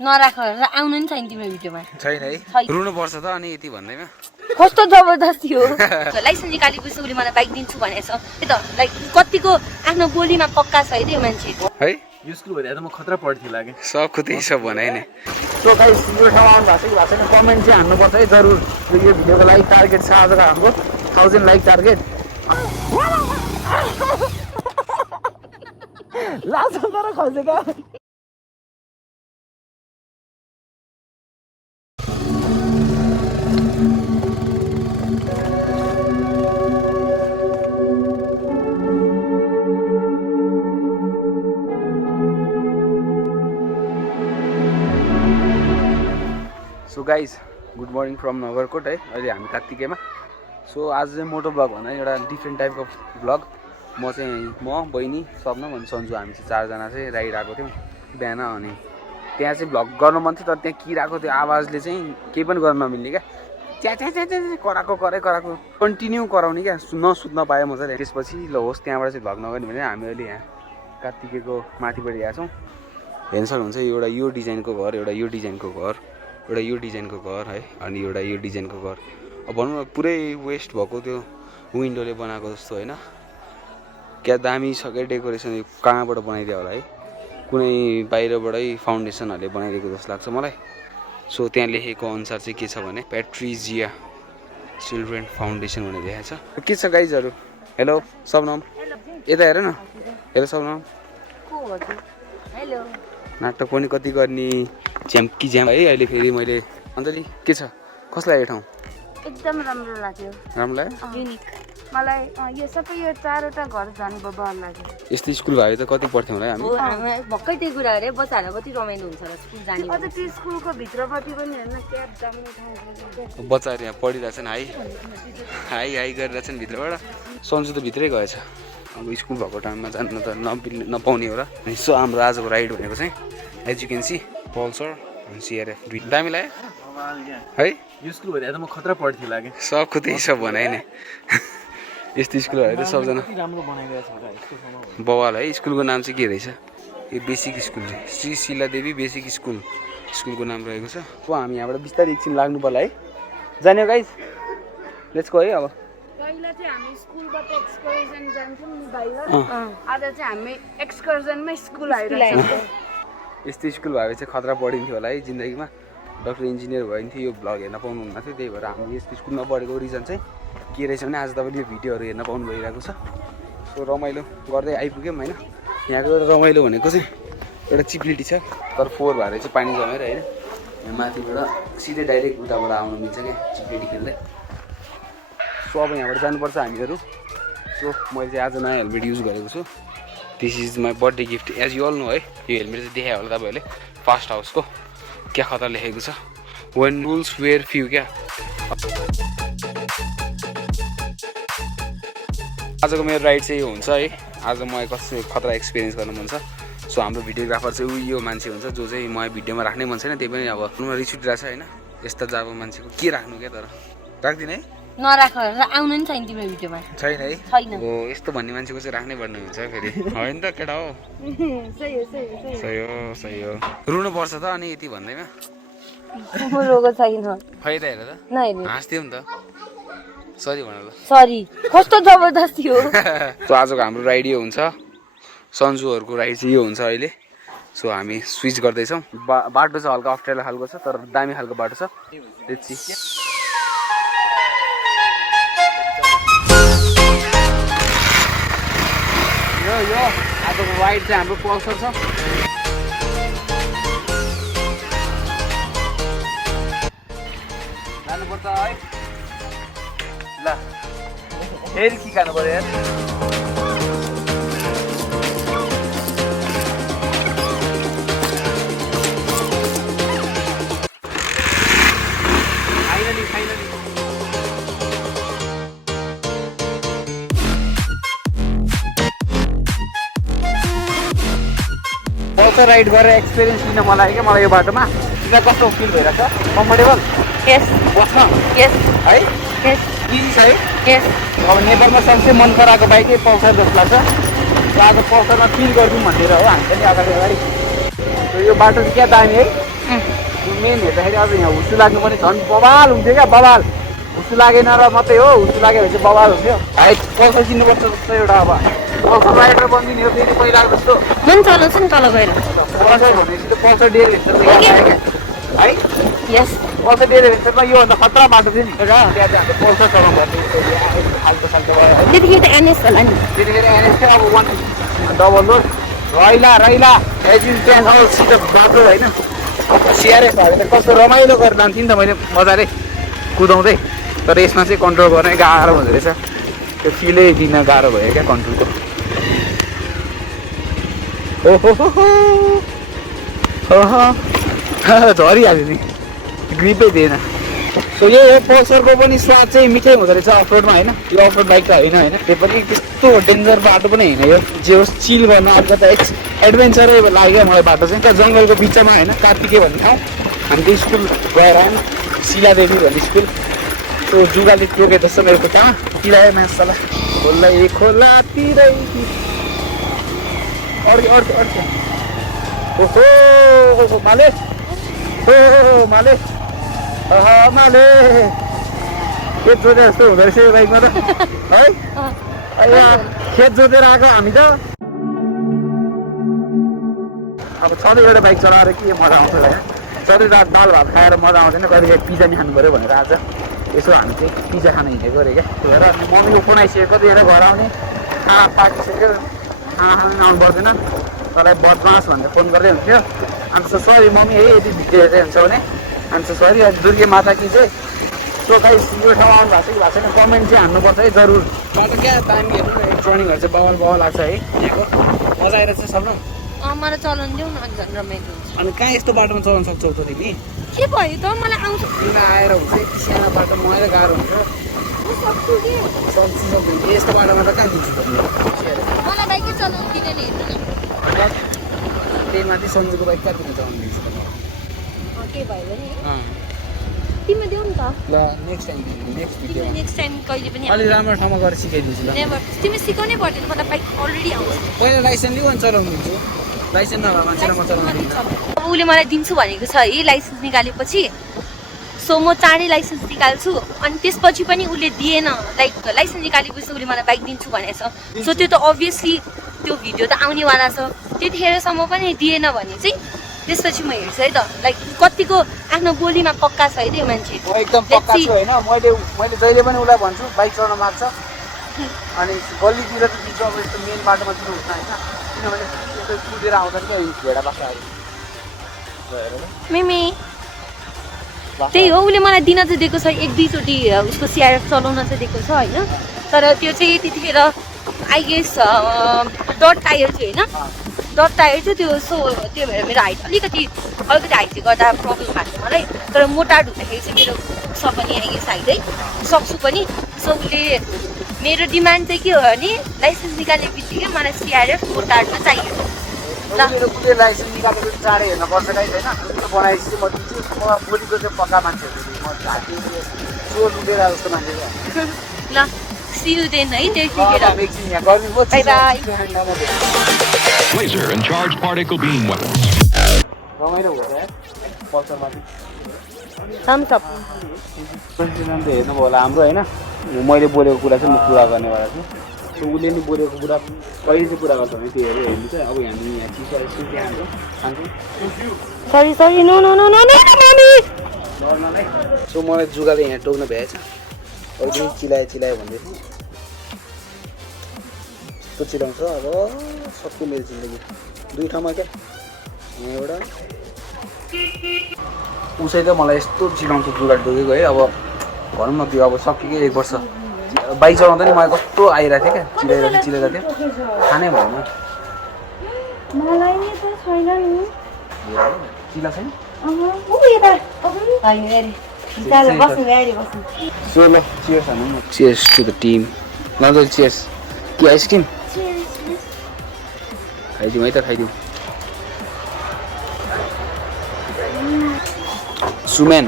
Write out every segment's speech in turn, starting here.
नराख र आउनु नि छैन तिम्रो भिडियोमा छैन है रुनु पर्छ त अनि यति भन्दैमा कस्तो जबरजस्ती हो लाइसेन्स निकालेपछि उसले मलाई बाइक दिन्छु भनेछ त्यही त लाइक कतिको आफ्नो बोलीमा पक्का छ है त्यो मान्छे है यो स्कुल भन्दा त म खतरा पढ्थेँ लागे सबको त्यही सब भने नि सो गाइस यो ठाउँ आउनु भएको छैन कमेन्ट चाहिँ हान्नुपर्छ है जरुर यो भिडियोको लाइक टार्गेट छ आजको हाम्रो 1000 लाइक टार्गेट लाज तर खसेका so guys good morning from Nagarkot है अहिले हामी कार्तिकेमा सो आज चाहिँ मोटो ब्लग भन्दा एउटा डिफ्रेन्ट टाइपको ब्लग म बहिनी सपना अनि सन्जु हामी चाहिँ चारजना चाहिँ राइड आएको थियौँ बिहान अनि त्यहाँ चाहिँ भ्लग गर्न मन थियो तर त्यहाँ किराको त्यो आवाजले चाहिँ केही पनि गर्न नमिल्ने क्या च्या च्या च्या च्या कराएको कन्टिन्यू कराउने क्या नसुत्न पाएँ मजाले त्यसपछि ल होस् त्यहाँबाट चाहिँ भ्लग नगर्ने भने हामी अहिले यहाँ कार्तिकेको माथिपट्टि आएको छौँ हेर्न सक्नुहुन्छ एउटा यो डिजाइनको घर एउटा यो डिजाइनको घर एउटा यो डिजाइनको घर है अनि एउटा यो डिजाइनको घर अब भनौँ न पुरै वेस्ट भएको त्यो विन्डोले बनाएको जस्तो होइन क्या दामी छ क्या डेकोरेसन यो कहाँबाट बनाइदियो होला है कुनै बाहिरबाटै फाउन्डेसनहरूले बनाइदिएको जस्तो लाग्छ मलाई सो त्यहाँ लेखेको अनुसार चाहिँ के छ भने प्याट्रिजिया चिल्ड्रेन फाउन्डेसन भनेर देखाएको छ के छ गाइजहरू हेलो सबनम यता हेर न हेलो सबनम हेलो नाटक पनि कति गर्ने झ्याम्की झ्याम है अहिले फेरि मैले अन्तली के छ कसलाई यो ठाउँ एकदम राम्रो लाग्यो राम्रो लाग्यो युनिक मलाई यो सबै यो चारवटा घर जानु बबाल लाग्यो यस्तो स्कुल भयो त कति पढ्थ्यौँ होला हामी भक्कै त्यही कुरा अरे बच्चाहरूलाई कति रमाइलो हुन्छ होला स्कुल जाने अझ त्यो स्कुलको भित्रपट्टि पनि हेर्न क्याब जम्ने ठाउँ बच्चाहरू यहाँ पढिरहेछन् हाई गरिरहेछन् भित्रबाट सन्जु त भित्रै गएछ अब स्कुल भएको टाइममा जानु त नपाउने हो र सो हाम्रो आजको राइड भनेको चाहिँ as you can see Pulsar अनि सिआरएफ दुई दामी लाग्यो है यो स्कुल भन्दा त म खतरा पढ्थेँ लागे सबको त्यही सब भनाइ नि यस्तो स्कुलहरू त सबजना राम्रो बनाइरहेको छ यस्तो बवाल है स्कुलको नाम चाहिँ के रहेछ यो बेसिक स्कुल चाहिँ श्री शिला देवी बेसिक स्कुलको नाम रहेको छ अब हामी यहाँबाट बिस्तारै एकछिन लाग्नु पर्ला है जाने गाइज लेट्स गो है अब पहिला चाहिँ हामी स्कुलबाट एक्सकर्सन जान्छौँ नि बाहिर आज चाहिँ हामी एक्सकर्सनमै स्कुल आइरहेको यस्तो स्कुल भए चाहिँ खतरा पढिन्थ्यो होला है जिन्दगीमा डक्टर इन्जिनियर भयो थियो यो भ्लग हेर्न पाउनु हुन्न थियो त्यही भएर हामी यस्तो स्कुल नपढेको रिजन चाहिँ के रहेछ भने आज तपाईँले यो भिडियोहरू हेर्न पाउनु भइरहेको छ सो रमाइलो गर्दै आइपुग्यौँ होइन यहाँको एउटा रमाइलो भनेको चाहिँ एउटा चिप्लिटी छ तर 4 भएर चाहिँ पानी जमेर होइन यहाँ माथिबाट सिधै डाइरेक्ट उताबाट आउनु मिल्छ क्या चिप्लिटी खेल्दै सो अब यहाँबाट जानुपर्छ हामीहरू सो मैले चाहिँ आज नयाँ हेलमेट युज गरेको छु this is my birthday gift as you all know है यो हेलमेट चाहिँ देखायो होला तपाईँहरूले फास्ट हाउसको क्या खतरा लेखेको छ वेन रुल्स वेयर फ्यु क्या आजको मेरो राइड चाहिँ यो हुन्छ है आज मलाई कस्तो खतरा एक्सपिरियन्स गर्नु मन छ सो हाम्रो भिडियोग्राफर चाहिँ यो मान्छे हुन्छ जो चाहिँ मलाई भिडियोमा राख्नै मन छैन त्यही पनि अब रिस उठिरहेको छ होइन यस्ता जाब मान्छेको के राख्नु क्या तर राख्दिनँ है नराख र आउनु नि छैन तिम्रो भिडियोमा छैन है छैन हो यस्तो भन्ने मान्छेको चाहिँ राख्नै पर्ने हुन्छ फेरि होइन त केटा हो सही हो रुनु पर्छ त अनि यति भन्दैमा रोको छैन खै त हेर त हाँस्थ्यौ नि त सरी भन ल सरी कस्तो जबरजस्ती हो सो आजको हाम्रो राइड यो हुन्छ सन्जुहरूको राइड चाहिँ यो हुन्छ अहिले सो हामी स्विच गर्दैछौँ बाटो चाहिँ हल्का अप्ठ्यारो खालको छ तर दामी खालको बाटो छ यो आजको राइड चाहिँ हाम्रो पल्सर छ जानुपर्छ है ल फेरि के खानु पर्यो यार पल्सर राइड गरेर एक्सपिरियन्स लिन मन लाग्यो क्या मलाई यो बाटोमा तिमीलाई कस्तो फिल भइरहेको छ कम्फर्टेबल यस बस्न यस है यस इजी छ है यस अब नेपालमा सबसे मन पराएको बाइकै पल्सर जस्तो लाग्छ र आज पल्सरमा फिल गरिदिउँ भनेर हो हामी पनि अगाडि यो बाटो चाहिँ क्या दामी है मेन हेर्दाखेरि अब यहाँ हुस्सु लाग्नु पनि झन् बवाल हुन्थ्यो क्या बवाल हुस्सु लागेन र मात्रै हो हुस्सु लाग्यो भने चाहिँ बवाल हुन्थ्यो है पल्सर किन्नुपर्छ जस्तो एउटा अब पल्सर राइडर बनिदिने हो फेरि पहिलाको जस्तो मन चलाउँछु नि तल गएर पल्सर भनेपछि त पल्सर डेयर है यस पल्सर डेयर भेन्चरमा योभन्दा खतरा बाटो थियो नि र त्यहाँ चाहिँ हामीले पल्सर चलाउनु पर्थ्यो खाल्टो खाल्टो भयो त्यतिखेर त एनएस होला नि त्यतिखेर एनएस थियो अब 1 डबल रोड रैला एजिन त्यहाँ सिधो बाटो होइन सिआरएस भयो भने कस्तो रमाइलो गरेर लान्थेँ नि त मैले मजाले कुदाउँदै तर यसमा चाहिँ कन्ट्रोल गर्न गाह्रो हुँदो रहेछ त्यो फिलै दिन गाह्रो भयो क्या कन्ट्रोलको ओहो झरिहाल्यो नि ग्रिपै दिएन सो यही हो पल्सरको पनि स्वाद चाहिँ मिठै हुँदो रहेछ अफरोडमा होइन यो अफरोड बाइक त होइन त्यो पनि त्यस्तो डेन्जर बाटो पनि होइन यो जे होस् चिल गर्नु अलिकति एडभेन्चरै लाग्यो मलाई बाटो चाहिँ त्यहाँ जङ्गलको बिचमा होइन कार्तिके भन्ने ठाउँ हामी त्यो स्कुल गएर आयौँ शिलादेवी भन्ने स्कुल त्यो जुगाले टोके जस्तो मेरो खुट्टामा तिरायो मासला खोला तिरै अर्को ओहो माले माले माले खेत जोतेर जस्तो हुँदो रहेछ यो बाइकमा त है खेत जोतेर आएको हामी त अब सधैँ एउटा बाइक चलाएर के मजा आउँछ होइन सधैँ दाल भात खाएर मजा आउँदैन कहिले पिज्जा नि खानु पऱ्यो भनेर आज यसो हामी चाहिँ पिज्जा खान हिँडेको अरे क्या त्यही भएर मम्मीको फोन आइसक्यो कतिखेर घर आउने खाना पाकिसक्यो खाना खानु आउनु पर्दैन तँलाई बदमास भनेर फोन गर्दै हुन्थ्यो अन्त सरी मम्मी है यदि भिडियो हेर्दै हुन्छ भने अन्त सरी दुर्गे माता कि चाहिँ सो गाइस यो ठाउँ आउनु भएको छ कि भएको छैन कमेन्ट चाहिँ हान्नुपर्छ है जरुर बाटो क्या दामीहरू टर्निङहरू चाहिँ बवाल लाग्छ है यहाँको मजा आइरहेको छ सबमा मलाई चलाउनु देऊ न झन् रमाइलो हुन्छ अनि कहाँ यस्तो बाटोमा चलाउन सक्छौ त तिमी के भयो त मलाई आउँछ किन आएर हुन्छ सानो बाटो मलाई गाह्रो हुन्छ सक्छु कि सक्छु यस्तो बाटोमा त कहाँ दिन्छु त मलाई बाइकै चलाउनु दिँदैन हेर्नु न त्यही माथि सन्जुको बाइक कहाँ किन चलाउनु दिन्छु त के भयो भने तिमी देऊ नि त ल next time video next time कहिले पनि अलि राम्रो ठाउँमा गएर सिकाइदिन्छु ल नेभर तिमी सिकाउनै पर्दैन मलाई बाइक अलरेडी आउँछ पहिला लाइसेन्स लिऊ अनि चलाउनु दिन्छु लाइसेन्स नभए मान्छेलाई म चलाउनु दिन्छु अब उसले मलाई दिन्छु भनेको छ है लाइसेन्स निकालेपछि सो म चाँडै लाइसेन्स निकाल्छु अनि त्यसपछि पनि उसले दिएन लाइक लाइसेन्स निकालेपछि उसले मलाई बाइक दिन्छु भनेको छ सो त्यो त अभियसली त्यो भिडियो त आउनेवाला छ त्यतिखेरसम्म पनि दिएन भने चाहिँ त्यसपछि म हेर्छु है त लाइक कतिको आफ्नो बोलीमा पक्का छ है त्यो मान्छे एकदम पक्का छु होइन मैले जहिले पनि उसलाई भन्छु बाइक चलाउन माग्छ अनि गल्लीतिर त दिन्छु अब यस्तो मेन बाटोमा दिनु हुँदैन होइन किनभने यस्तो कुदेर आउँदैन क्या भेडा बाख्राहरू मिमी त्यही हो उसले मलाई दिन चाहिँ दिएको छ 1-2चोटि उसको सिआरएफ चलाउन चाहिँ दिएको छ होइन तर त्यो चाहिँ त्यतिखेर आई गेस डट टायर थियो होइन डट टायर थियो त्यो सो त्यो भएर मेरो हाइट अलिकति हाइटले गर्दा प्रब्लम भएको थियो मलाई तर मोटाड हुँदाखेरि चाहिँ मेरो पुग्छ पनि आई गेस हाइट है सक्छु पनि सो उसले मेरो डिमान्ड चाहिँ के हो भने लाइसेन्स निकाल्ने बित्तिकै मलाई सिआरएफ मोटाडमा चाहियो ल मेरो कुनै लाइसेन्स निकालेको चाँडै हेर्नुपर्छ गाइस होइन बनाएपछि चाहिँ म दिन्छु म बोलीको चाहिँ पक्का मान्छे म झाँकी चोर लुटेर जस्तो मान्छे ल सी यु देन है त्यतिखेर एकछिन यहाँ गर्नु by by Laser and charged particle beam weapons. रमाइलो हुन्छ है पल्सरमाथि थम्स अप प्रेसिडेन्ट त हेर्नुभयो होला हाम्रो होइन मैले बोलेको कुरा चाहिँ म पुरा गर्नेवाला छु सो उसले नि बोलेको कुरा कहिले चाहिँ पुरा गर्छ भने त्यो हेर्नु चाहिँ अब हामी यहाँ चिसो आइसक्यो त्यहाँ खान्छौँ sorry no no no no no mummy गर्नलाई सो मलाई जुगाले यहाँ टोक्न भ्याएछ अहिले चिलायो भन्दै थियो यस्तो चिलाउँछ अब सक्यो मेरो जिन्दगी 2 ठाउँमा क्या यहाँबाट उसै त मलाई यस्तो चिलाउँछ जुगा टोकेको है अब भनौँ न त्यो अब सकियो 1 वर्ष बाइक चलाउँदा नि मलाई कस्तो आइरहेको थियो क्या चिलाइरहेको थियो खानै भएन मलाई नि त छैन नि चिला छैन सो ल चियर्स हानौँ न चियर्स टु द टिम ल चियर्स कि आइसक्रिम खाइदिउँ है त खाइदिउँ सुमेन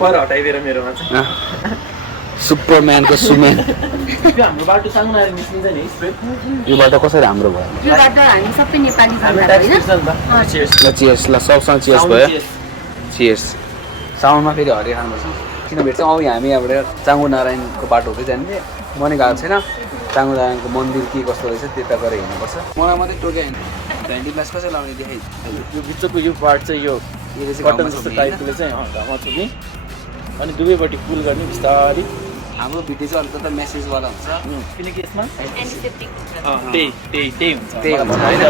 पर हटाइदिएर मेरोमा चाहिँ सुपरम्यानको सुमेन त्यो हाम्रो बाटो साङ्नाले निस्किन्छ नि स्ट्रेट यो बाटो कसरी हाम्रो भयो यो बाटो हामी सबै नेपाली हामी भन्दा ट्याक्स होइन चियर्स ल चियर्स ल सबसँग चियर्स भयो चियर्स साउन्डमा फेरि हरियो खानुपर्छ किन भेट्छौँ अब हामी यहाँबाट चाङ्गु नारायणको बाटो हुँदै जाने म नि गएको छैन चाङ्गु नारायणको मन्दिर के कस्तो रहेछ त्यता गएर हेर्नुपर्छ मलाई मात्रै टोक्यो होइन भ्यान्डी ग्लास कसरी लाउने देखाइ यो भित्रको यो पार्ट चाहिँ यो यो चाहिँ बटन घाममा जस्तो छोड्ने टाइपले चाहिँ घाममा छोड्ने अनि दुवैपट्टि पुल गर्ने बिस्तारै हाम्रो भिडियो चाहिँ अलिकति मेसेजवाला हुन्छ किनकि यसमा एन्टिसेप्टिक हुन्छ त्यही हुन्छ त्यही हुन्छ होइन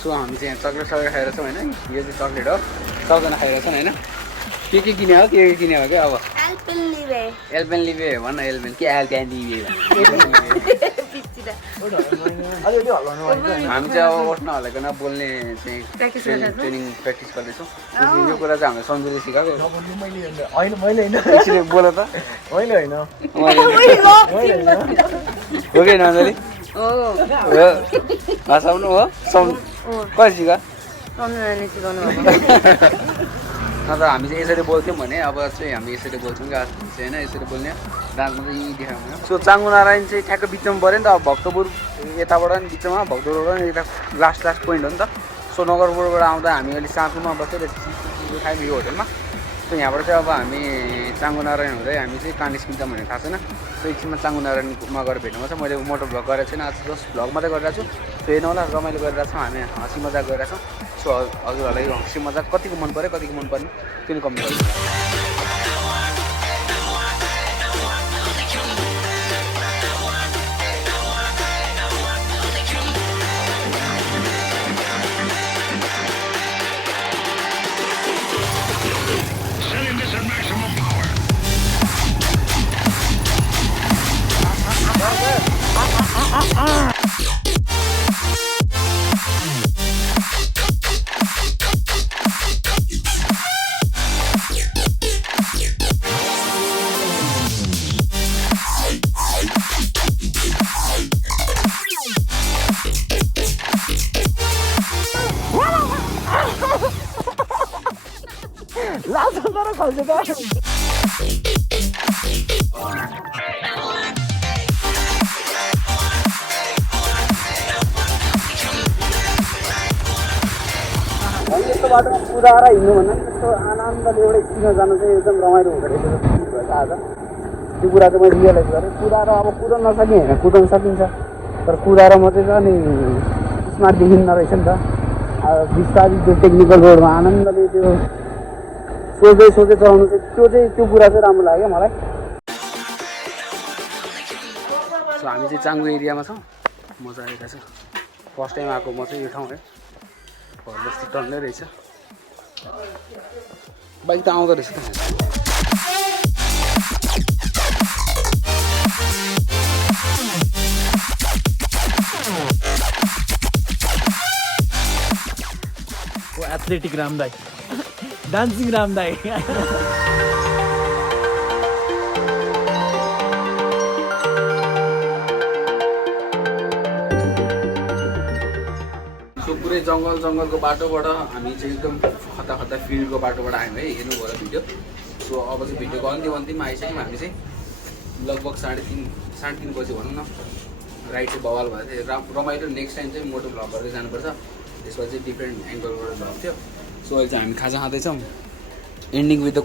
सो हामी चाहिँ यहाँ चक्लेट खाएर छौँ होइन यो चाहिँ चक्लेट हो सबजना खाएर छौँ होइन के किने हो के किने हो क्या अब एल्पेनलिभे भन्न एल्पेन के एल्पेनलिभे हामी चाहिँ अब उठ्न हल्लाइकन बोल्ने चाहिँ ट्रेनिङ प्र्याक्टिस गर्दैछौँ यो कुरा चाहिँ हामीले सन्जुले सिकाएको एकछिन बोल त होइन हो कि नन्जली हँसाउनु हो कसरी सिका सिकाउनु अन्त हामी चाहिँ यसरी बोल्थ्यौँ भने अब चाहिँ हामी यसरी बोल्छौँ कि होइन यसरी बोल्ने डान्समा चाहिँ यी देखाउनु सो चाङ्गु नारायण चाहिँ ठ्याक्क बिचमा पऱ्यो नि त अब भक्तपुर यताबाट नि बिचमा भक्तपुरबाट नि यता लास्ट पोइन्ट हो नि त सो नगरपुरबाट आउँदा हामी अहिले साँचुमा बसेर चिसो खायौँ यो होटेलमा सो यहाँबाट चाहिँ अब हामी चाङ्गु नारायण हुँदै हामी चाहिँ कहाँ निस्किन्छौँ भन्ने थाहा छैन सो एकछिनमा चाङ्गु नारायणमा गएर भेट्नुमा चाहिँ मैले मोटर भ्लग गरेको छैन आज जस्ट भ्लग मात्रै गरिरहेको छु सो हेर्नु होला रमाइलो गरिरहेको छौँ हामी हाँसी मजाक गरिरहेको छौँ सो हजुरहरूलाई यो हाँसी मजाक कतिको मन पऱ्यो कतिको मन परेन त्यो नि कमेन्ट गर्नु Setting this at maximum power. यस्तो बाटोमा कुदाएर हिँड्नु भन्दा पनि त्यस्तो आनन्दले एउटा स्पिडमा जानु चाहिँ एकदम रमाइलो हुँदो रहेछ आज त्यो कुरा चाहिँ मैले रियलाइज गरेँ कुदाएर अब कुदाउन नसकिने होइन कुदाउन सकिन्छ तर कुदाएर मात्रै छ नि स्मार्ट देखिन्न रहेछ नि त अब बिस्तारै त्यो टेक्निकल रोडमा आनन्दले त्यो सोच्दै चलाउनु चाहिँ त्यो कुरा चाहिँ राम्रो लाग्यो मलाई सो हामी चाहिँ चाङ्गु एरियामा छौँ मजा आइरहेको छ फर्स्ट टाइम आएको म चाहिँ यो ठाउँ है जस्तो टन्नै रहेछ बाइक त आउँदो रहेछ त एथलेटिक रामदाई डान्सिङ रामदाई सो पुरै जङ्गलको बाटोबाट हामी चाहिँ एकदम खता फिल्डको बाटोबाट आयौँ है हेर्नुभयो होला भिडियो सो अब चाहिँ भिडियोको अन्तिममा आइसक्यौँ हामी चाहिँ लगभग 3:30 बजी भनौँ न राइड चाहिँ बवाल भएको थियो रमाइलो नेक्स्ट टाइम चाहिँ मोटो भ्लग गर्दै जानुपर्छ त्यसमा चाहिँ डिफ्रेन्ट एङ्गलबाट भ्लग थियो सो अहिले चाहिँ हामी खाजा खाँदैछौँ ending with the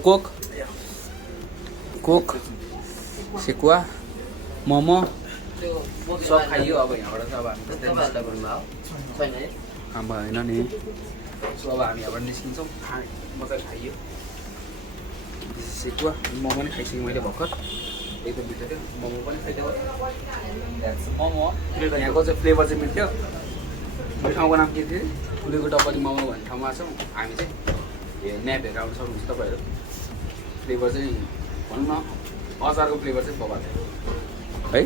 Coke sekuwa momo सब खाइयो अब यहाँबाट चाहिँ अब हामी आमा होइन नि सो अब हामी यहाँबाट निस्किन्छौँ मजाले खाइयो सेकुवा मोमो पनि खाइसकेँ मैले भर्खर एकदम मिठो थियो मोमो पनि खाइदियो मोमो यहाँको चाहिँ फ्लेभर चाहिँ मिठो यो ठाउँको नाम के थियो फुलेको टपरी मोमो भन्ने ठाउँमा छौँ हामी चाहिँ म्याप हेरेर आउनु सक्नुहुन्छ तपाईँहरू फ्लेभर चाहिँ भनौँ न अचारको फ्लेभर चाहिँ बबाल है